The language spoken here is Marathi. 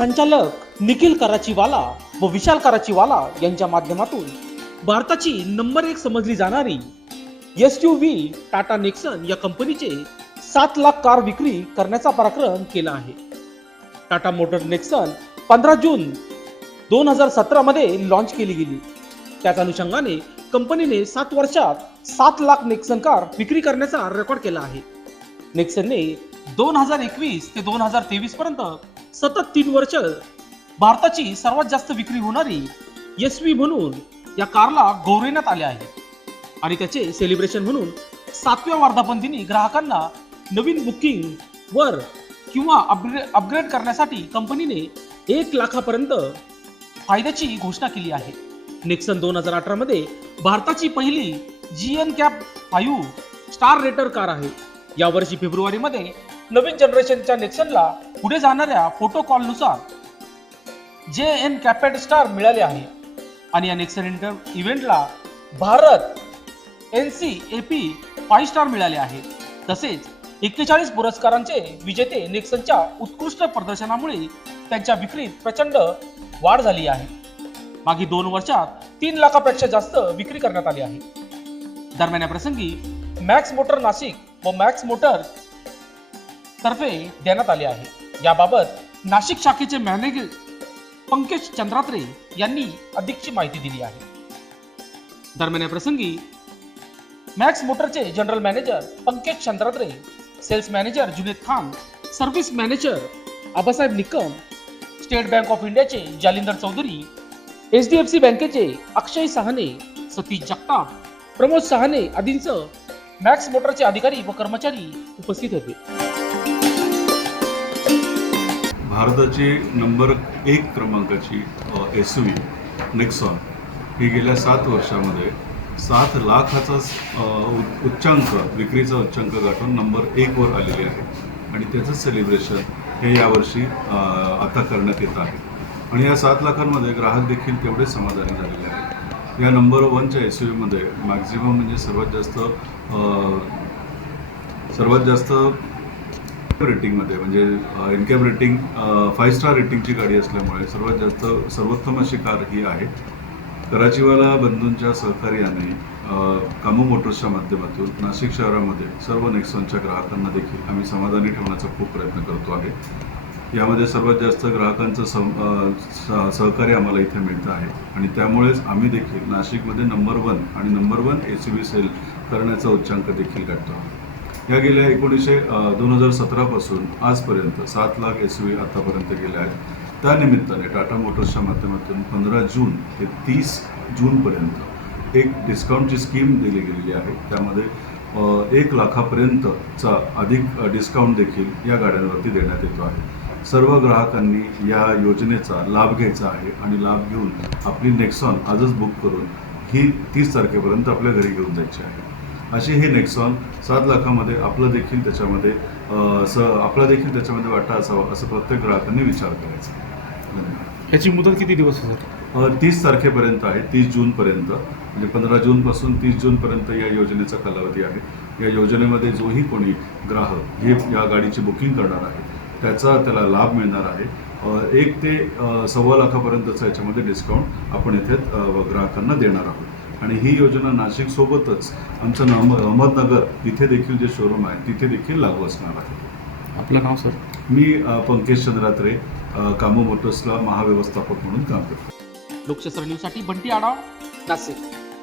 संचालक निखिल कराचीवाला व विशाल कराचीवाला यांच्या माध्यमातून भारताची नंबर एक समजली जाणारी S U V Tata Nexon या कंपनीचे सात लाख कार विक्री करण्याचा पराक्रम केला आहे. टाटा मोटर नेक्सन पंधरा जून दोन हजार सतरा मध्ये लॉन्च केली गेली. त्याच अनुषंगाने कंपनीने सात वर्षात सात लाख नेक्सन कार विक्री करण्याचा रेकॉर्ड केला आहे. नेक्सनने दोन हजार एकवीस ते दोन हजार तेवीस पर्यंत सतत तीन वर्ष भारताची सर्वात जास्त विक्री होणारी एस व्ही म्हणून या कारला गौरवण्यात आले आहे. आणि त्याचे सेलिब्रेशन म्हणून सातव्या वर्धापन दिनी ग्राहकांना नवीन बुकिंग वर किंवा अपग्रेड अपग्रेड करण्यासाठी कंपनीने एक लाखापर्यंत फायद्याची घोषणा केली आहे. नेक्सन दोन हजार अठरा मध्ये भारताची पहिली G N CAP five star rated car आहे. यावर्षी फेब्रुवारीमध्ये नवीन जनरेशनच्या नेक्सनला पुढे जाणाऱ्या फोटोकॉलनुसार जे एन कॅपेट स्टार मिळाले आहे. आणि या Nexon inter इव्हेंटला Bharat N C A P five star मिळाले आहे. तसेच एक्केचाळीस पुरस्कारांचे विजेते नेक्सनच्या उत्कृष्ट प्रदर्शनामुळे त्यांच्या विक्रीत प्रचंड वाढ झाली आहे. मागील दोन वर्षात तीन लाखापेक्षा जास्त विक्री करण्यात आली आहे. दरम्यान या प्रसंगी मॅक्स मोटर नाशिक व मॅक्स मोटर तर्फे देण्यात आले आहे. याबाबत नाशिक शाखेचे मॅनेजर पंकज चंद्रात्रे यांनी अधिकची माहिती दिली आहे. दरम्यान या प्रसंगी मॅक्स मोटरचे general manager Pankaj Chandratre sales manager Junaid Khan service manager Abasaheb Nikam State Bank of इंडियाचे Jalindar Chaudhari H D F C बँकेचे अक्षय सहाने सतीश जगताप प्रमोद सहाने आदींसह मॅक्स मोटरचे अधिकारी व कर्मचारी उपस्थित होते. भारताची नंबर एक क्रमांकाची एस व्ही नेक्सॉन ही गेल्या सात वर्षामध्ये सात लाखाचा उच्चांक विक्रीचा उच्चांक गाठून नंबर एकवर आलेली आहे. आणि त्याचं सेलिब्रेशन हे यावर्षी आता करण्यात येत आहे. आणि या सात लाखांमध्ये ग्राहक देखील तेवढे समाधानी झालेले आहेत. या नंबर वनच्या एस व्हीमध्ये मॅक्झिमम म्हणजे सर्वात जास्त सर्वात जास्त रेटिंगमध्ये म्हणजे एनकॅब रेटिंग फाईव्ह स्टार रेटिंगची गाडी असल्यामुळे सर्वात जास्त सर्वोत्तम अशी कार ही आहे. कराचीवाला बंधूंच्या सहकार्याने कामू मोटर्सच्या माध्यमातून नाशिक शहरामध्ये सर्व नेक्सॉनच्या ग्राहकांना देखील आम्ही समाधानी ठेवण्याचा खूप प्रयत्न करतो आहे. यामध्ये सर्वात जास्त ग्राहकांचं सम सहकार्य आम्हाला इथे मिळतं आहे. आणि त्यामुळेच आम्ही देखील नाशिकमध्ये नंबर वन आणि number one S V sale करण्याचा उच्चांक देखील काढतो आहोत. या गेल्या एकोणीसशे दोन हजार सतरापासून आजपर्यंत सात लाख एस व्ही आतापर्यंत गेल्या आहेत. त्यानिमित्ताने टाटा मोटर्सच्या माध्यमातून पंधरा जून ते तीस जूनपर्यंत एक डिस्काउंटची स्कीम दिली गेलेली आहे. त्यामध्ये एक लाखापर्यंतचा अधिक डिस्काउंट देखील या गाड्यांवरती देण्यात येतो आहे. सर्व ग्राहकांनी या योजनेचा लाभ घ्यायचा आहे आणि लाभ घेऊन आपली नेक्सॉन आजच बुक करून ही तीस तारखेपर्यंत आपल्या घरी घेऊन जायची आहे. अशी हे नेक्सॉन सात लाखामध्ये आपलं देखील त्याच्यामध्ये स आपला देखील त्याच्यामध्ये वाटा असावा असं प्रत्येक ग्राहकांनी विचार करायचा. धन्यवाद. याची मुदत किती दिवस सर? अ, तीस तारखेपर्यंत आहे तीस जूनपर्यंत. म्हणजे पंधरा जूनपासून तीस जूनपर्यंत या योजनेचा कालावधी आहे. या योजनेमध्ये जोही कोणी ग्राहक हे या गाडीची बुकिंग करणार आहे त्याचा त्याला लाभ मिळणार आहे. एक ते सव्वा लाखापर्यंतचं याच्यामध्ये डिस्काउंट आपण अ, ग्राहकांना देणार आहोत. आणि ही योजना नाशिकसोबतच आमचं नाम अहमदनगर इथे देखील जे शोरूम आहे तिथे देखील लागू असणार आहे. आपलं नाव सर? मी अ, पंकज चंद्रात्रे कामो मोटर्सला महाव्यवस्थापक म्हणून काम करतो. लोकशास्त्र न्यूजसाठी बंटी आढाव नाशिक.